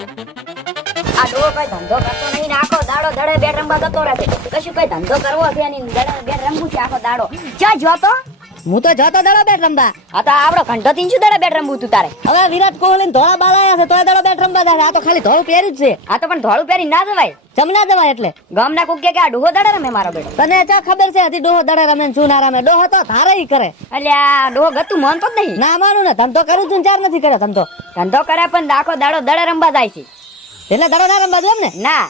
આ ડો કઈ ધંધો કરતો નહીં ને આખો દાડો દડે બેટ રમવા જતો રહે છે. કશું કઈ ધંધો કરવો છે એની દડે બેટ રમવું છે આખો દાડો. ક્યાં જોતો? હું તો જતો દડો બેટ રમવા. આ તો આવડો ઘંટો થી શું દડે બેટ રમવું તું તારે? હવે વિરાટ કોહલી ધોળા બાલ આયા છે તોય દડો બેટ રમવા જાય. આ તો ખાલી ધોળું પહેર્યું જ છે. આ તો પણ ધોળું પહેરી ના જવાય. જમના જવાય એટલે ગામના કોક કે આ ડોહો દડે રમે મારો બેટો. તને ચા ખબર છે હજી ડોહો દડે રમે ને શું ના રમે? ડોહો તો ધારે ઈ કરે. એટલે આ ડોહો ગતું માનતો જ નહીં. ના માનું ને ધંધો કરું છું ને ચાર નથી કર્યો ધંધો. ધંધો કરે પણ આખો દાડો દડે રમવા જાય છે. એટલે દડો ના રમવા દો એમ ને? ના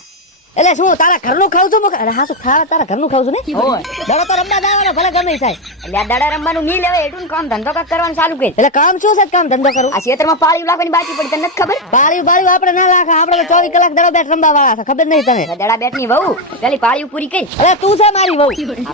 એટલે શું તારા ઘરનું ખાવ છું? અરે હા શું ખાવા તારા ઘરનું ખાવ છું ને? હોય. દડો તો રમવા જવાનો ભલે ગમે ઈ થાય. એટલે આ દડે રમવાનું નહીં લેવાય એટલું કામ ધંધો કાંઈક કરવાનું ચાલુ કરી. એટલે કામ શું છે કામ ધંધો કરું? આ ખેતરમાં પાળી લાખવાની બાકી પડી તને નથી ખબર? પાળ્યું આપણે ના લાખા. આપણે તો 24 કલાક દડો બેટ રમવા વાળા છે. ખબર નહીં તને? દડા બેટ ની વહુ પેલી પાળી પૂરી કરી. અરે તું છે મારી વહુ.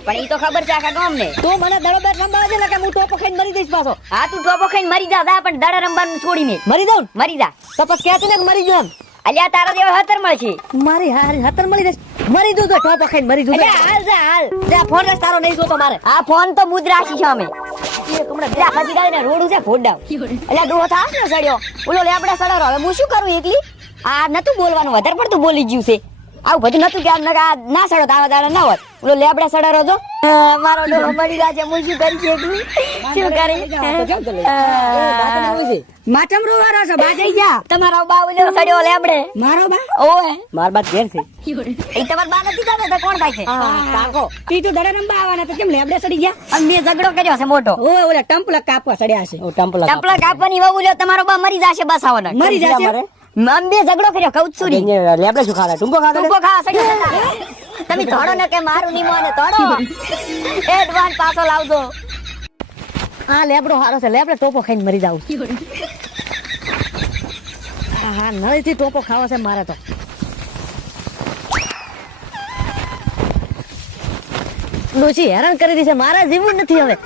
પણ ઈ તો ખબર છે આખા ગામ ને. તું મને દડો બેટ રમવા દે ને કે હું ટોપો ખાઈને મરી જઈશ પાછો. હા તું ટોપો ખાઈને મરી જા પણ દડા રમવાનું છોડીને મરી દઉં ને? મરી જા. તો પછી કહેતું ને કે મરી જાઉં એમ. અલ્યા તારા જેવો હતર મળશે. મારી હારી હતર મળી જશે. મરી દઉં તો ટોપો ખાઈને મરી દઉં. અલ્યા હાલ જા હાલ. ત્યાં ફોન રસ તારો નહીં જોતો મારે. આ ફોન તો મુદ્રાશી છે અમે. પેલા ખસી ગાડીને રોડ છે ફોડાવ. અલ્યા ડોહો થાસ ને સડ્યો. ઓલો લેબડા સડારો. હવે હું શું કરું એકલી? આ નતું બોલવાનું વધારે પડતું બોલી ગયું છે. આવું બધું નતું કે ના સડો તાવા દાડા ના હોત. ઓલો લેબડા સડારો જો મારો ડોહો મરી ગયા છે. હું શું કરી એકલી? શું કરી? માચમ રોવારો છે બાજઈ જા. તમારો બા ઓલો સડ્યો લેબડે. મારો બા? ઓય માર બા ઘેર છે. એ તમાર બા નથી જાતો તો કોણ થાય છે? કાકો તી તો દડા રમવા આવવાના તો કેમ લેબડે સડી ગયા? અમને ઝઘડો કર્યો છે મોટો. ઓય ઓલા ટંપલા કાપવા સડ્યા છે. ઓ ટંપલા ટપલા કાપવાની વહુ લ્યો તમારો બા મરી જાશે બસ આવવાનો. મરી જશે. અમને ઝઘડો કર્યો કૌતસુરી. લેબડે શું ખાતા? ટુંબો ખાતા? ટૂંકો ખાવા સડ્યો હતા. તમે ધોડો ને કે મારું નીમો ને ધોડો. એડવાન્સ પાછો લાવજો. આ લેબડો હારો છે. લેબડે ટોપો ખાઈને મરી જાવ. હા નળીથી ટોપો ખાવા છે મારે તો. ડોશી હેરાન કરી દીધી છે. મારે જીવવું નથી હવે.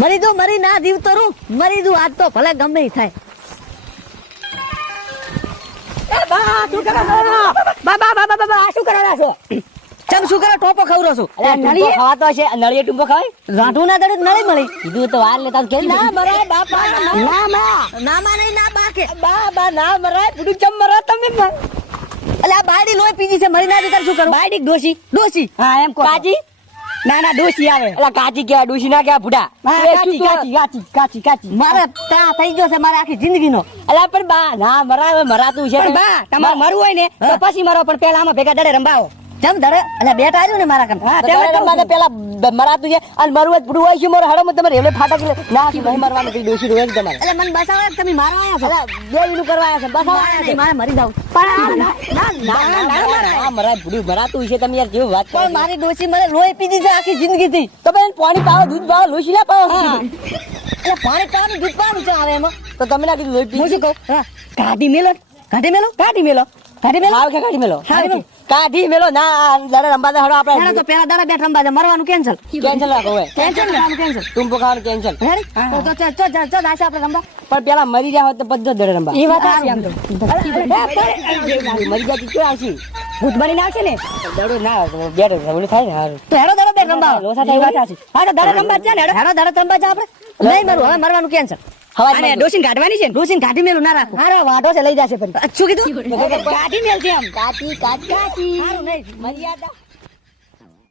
મરી દો મરી ના જીવતો રહું. મરી દઉં આજ તો ભલે ગમે ઈ થાય. ચમ શું કરો? ટોપો ખવરો છું. નળીએ ખાવાતો હશે. નળીએ ટૂંકો ખાય. રાઠું ના દડે નળી મળી. કીધું તો વાર લેતા કે ના મરાય બાપા. ના માં નહીં ના બા કે બા ના મરાય. પૂડું ચમ મરા તમે. અલે આ બાયડી લોહી પીજી છે. મરી ના દે શું કરું? બાયડી ડોશી ડોશી. હા એમ કો. કાજી ના ના ડોશી આવે. એલા કાચી કેવા ડૂસી ના કેવા ભૂડા. કાચી કાચી કાચી કાચી કાચી. મારે તા થઈ ગયો છે મારે આખી જિંદગીનો. અલા પણ બા ના મરાવે મરાતું છે. પણ બા તમારે મરવું હોય ને તો પછી મરો. પણ પેલા આમાં ભેગા દડે રંબાવો. જમ દડે એટલે બેટ આવ્યું ને મારા કામ. હા તે પેલા મરાતું છે અને મરવું જ ભૂડું હોય છે. મારો હડો તમારે એવડે ફાટક ના કે નહીં મરવાનું કઈ ડોસી રોય તમારે. એટલે મને બસાવો તમે મારવા આવ્યા છો. બે ઈનું કરવા આવ્યા છે. બસાવો નહીં મારે મરી જાવ. પણ ના મરાય ભૂડું મરાતું છે. તમે યાર કેવું વાત કરો. પણ મારી ડોશી મને લોહી પીધી છે આખી જિંદગી થી. તો બેન પાણી પાવો દૂધ પાવો લોસી ના પાવો. એટલે પાણી પાવાનું દૂધ પાવાનું છે આવે એમાં. તો તમે ના કીધું લોહી હું શું કહું? હા કાઢી મેલો કાઢી મેલો કાઢી મેલો કાઢી મેલો. હાવ કે કાઢી મેલો. હાવ. કાઢી મેલો ના દાડા રંબા દે હડો આપણે. તો પેલા દાડા બેઠ રંબા દે. મરવાનું કેન્સલ. કેન્સલ રાખો હવે. Cancel cancel. ટૂંપો ખાવાનું કેન્સલ. તો ચો દાશે આપણે રંબા. પણ પેલા મરી ગયા હોત તો બધો દડે રંબા. એ વાત સાચી આમ તો. મરી ગયા તો આવશે. ભૂત બનીને આવશે ને. દડો ના બેડ રવડી થાય ને હારું. તો હેડો દડો બેઠ રંબા. લોસા થાય વાત સાચી. હા તો દડો રંબા છે ને હેડો દડો રંબા છે આપણે. નહીં મરવું હવે મરવાનું કેન્સલ. હવાજ ડોસીન કાઢવાની છે. ડોસીન કાઢી મેલું ના રાખો. અરે વાટો છે લઈ જશે ફરી. શું કીધું? કાઢી મેલ છે આમ. કાચી કાચી કાચી. સારું નહીં મર્યાદા